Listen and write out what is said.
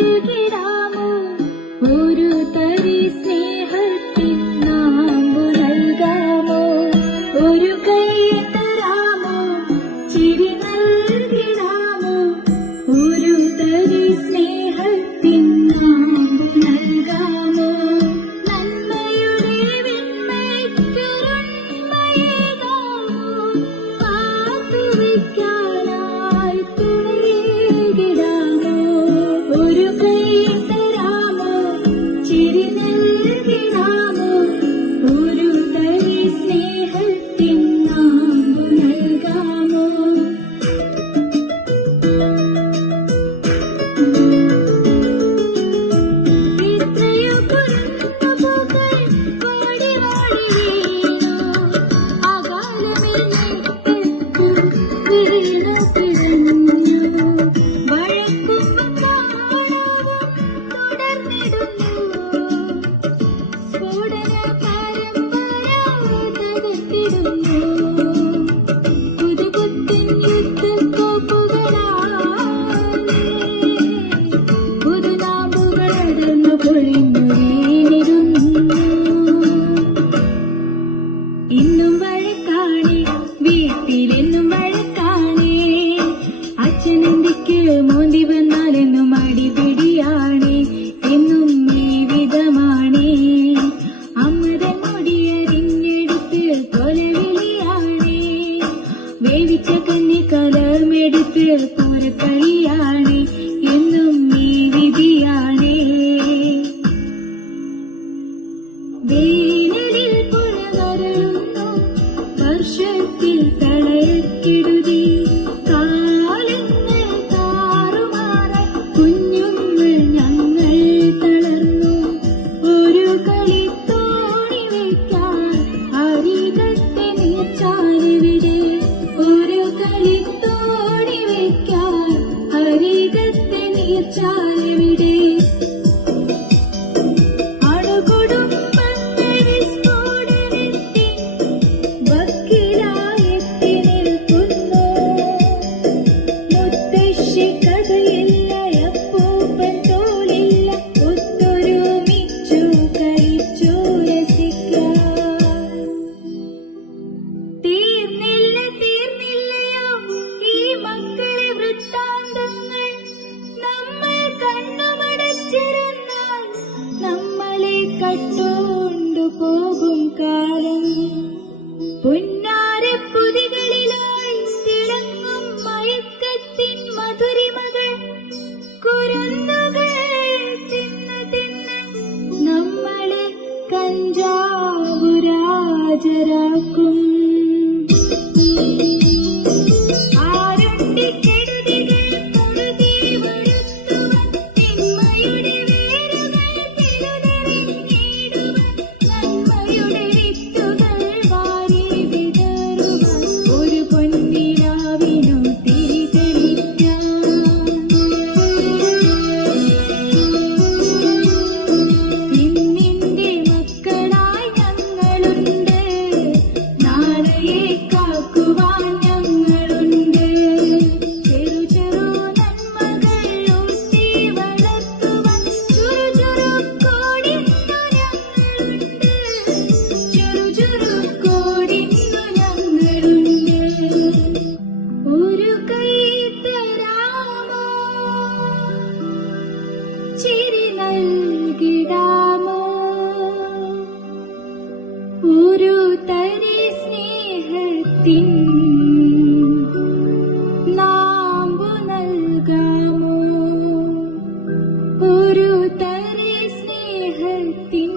നൽകിടാമോ ഒരു തരി സ്നേഹത്തിൻ നാമ്പു നൽകാമോ ഒരു കൈ തരാമോ ചിരി നൽകിടാമോ ഒരു തരി സ്നേഹത്തിൻ നാമ്പു നൽകാമോ നന്മയുടെ വെണ്മയ്ക്കൊരുണ്മയേകാമോ കാത്തുവയ്ക്കാനായി തുണയേകിടാമോ ഒരു കൈ തരാമോ ചിരി നൽകിടാമോ ഒരു തരി സ്നേഹത്തിൻ നാമ്പു നൽകാമോ എത്രയോ കുരുന്നുപൂക്കൾ വാടി വാടി വീണു അകാലമെഴുന്നേറ്റ് വീണു കിടന്നു വഴക്കും വക്കാണവും തുടർന്നിടുന്നു സ്ഫോടന പരമ്പര തകർത്തിടുന്നു പുതുപുത്തൻ യുദ്ധക്കോപ്പുകളാണ് പുതുനാമ്പുകളടർന്നു പൊഴിഞ്ഞു വീണിരുന്നു ഇന്നും വഴക്കാണേ വീട്ടിലെന്നും വഴക്കാണേ അച്ഛനെന്തിക്ക് മോന്തി വന്നാലെന്നും അടിപിടിയാണേ എന്നും ഈ വിധമാണേ അമ്മതൻ മുടിയരിഞ്ഞെടുത്ത് കൊലവിളിയാണേ വേവിച്ച കന്നി കലമെടുത്ത് പൂരക്കളിയാണേ എന്നും ഈ വിധിയാണേ വേനലിൽ പുഴവരളുന്നു വർഷത്തിൽ പ്രളയക്കെടുതി കാലങ്ങൾ താറുമാറായി കുഞ്ഞുങ്ങൾ ഞങ്ങൾ തളർന്നു ഒരു കളിത്തോണി വയ്ക്കാൻ അരികത്തെ നീച്ചാലിവിടെ ഒരു കളിത്തോണി വയ്ക്കാൻ അരികത്തെ നീച്ചാലിവിടെ അണുകുടുംബങ്ങൾ വിസ്ഫോടനത്തിൻ വക്കിലായെത്തി നിൽക്കുന്നു മുത്തശ്ശി കഥയില്ല അപ്പൂപ്പൻ തോളില്ല ഒത്തൊരുമിച്ചു കഴിച്ചു രസിക്കാം തീർന്നില്ലയോ ഈ മക്കളെ വൃത്താന്തങ്ങൾ നമ്മൾ കണ്ണുമടച്ചിരുന്നാൽ നമ്മളെ കട്ടോണ്ടു പോകും കാലം പുന്നാരപ്പുതികളിലായി തിളങ്ങും മയക്കത്തിൻ മധുരിമകൾ കുരുന്നുകൾ തിന്ന് തിന്ന് നമ്മളെ കഞ്ചാവുരാജരാക്കും ആരുണ്ടിക്കെടുതികൾ പൊറുതി വരുത്തുവാൻ തിന്മയുടെ വേരുകൾ പിഴുതെറിഞ്ഞിടുവാൻ നന്മയുടെ വിത്തുകൾ വാരി വിതറുവാൻ ഒരു പൊന്നിലാവിനു തിരിതെളിക്കാം ഇന്നിന്റെ മക്കളായി ഞങ്ങളുണ്ട് നാളെയെ കാക്കുവാൻ ഞങ്ങളുണ്ട് ചെറു ചെറു നന്മകൾ ഊട്ടി വളർത്തുവാൻ ചുറുചുറുക്കോടിന്നു ഞങ്ങളുണ്ട് ചുറുചുറുക്കോടിന്നു ഞങ്ങളുണ്ട് ഒരു കൈ തരാമോ ചിരി നൽകിടാമോ ഒരു തരി സ്നേഹത്തിൻ നാമ്പു നൽകാമോ ഒരു തരി സ്നേഹത്തിൻ